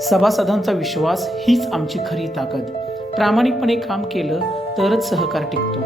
सभासदांचा विश्वास हीच आमची खरी ताकद. प्रामाणिकपणे काम केलं तरच सहकार टिकतो.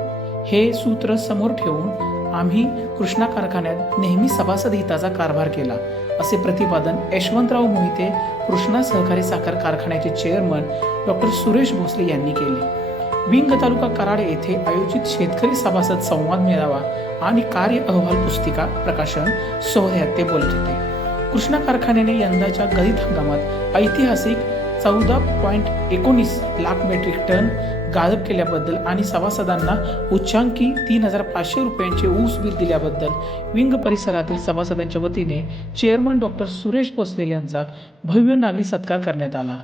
हे सूत्र समोर ठेवून आम्ही कृष्णा कारखान्यात नेहमी सभासद हिताचा कारभार केला, असे प्रतिपादन यशवंतराव मोहिते, कृष्णा सहकारी साखर कारखान्याचे चेअरमन डॉक्टर सुरेश भोसले यांनी केले. विंग तालुका कराड येथे आयोजित शेतकरी सभासद संवाद मेळावा आणि कार्य अहवाल पुस्तिका प्रकाशन सोहळ्यात ते बोलत होते. कृष्णा कारखान्याने यंदाच्या गळीत हंगामात ऐतिहासिक 14.19 लाख मेट्रिक टन गाळप केल्याबद्दल आणि सभासदांना उच्चांकी 3,500 रुपयांचे ऊस बिल दिल्याबद्दल विंग परिसरातील सभासदांच्या वतीने चेअरमन डॉक्टर सुरेश भोसले यांचा भव्य नागरी सत्कार करण्यात आला.